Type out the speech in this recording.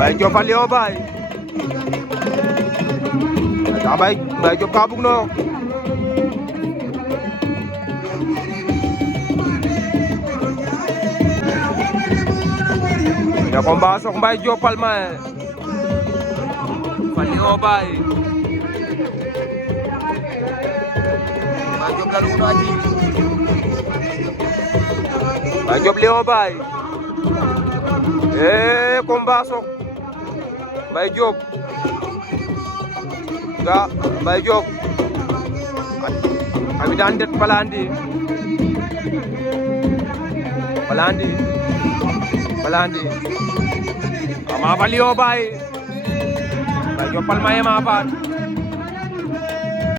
Baye Diop a Lion Baye ta Baye Diop ka bug no ya combat sok Baye Diop Palma fa Lion Baye Baye Diop lalu na aji Baye Diop Lion Baye combat sok Baye Diop ga Baye Diop kami dan det Palandi ama fa Lion Baye Baye Diop Palma ya ma faat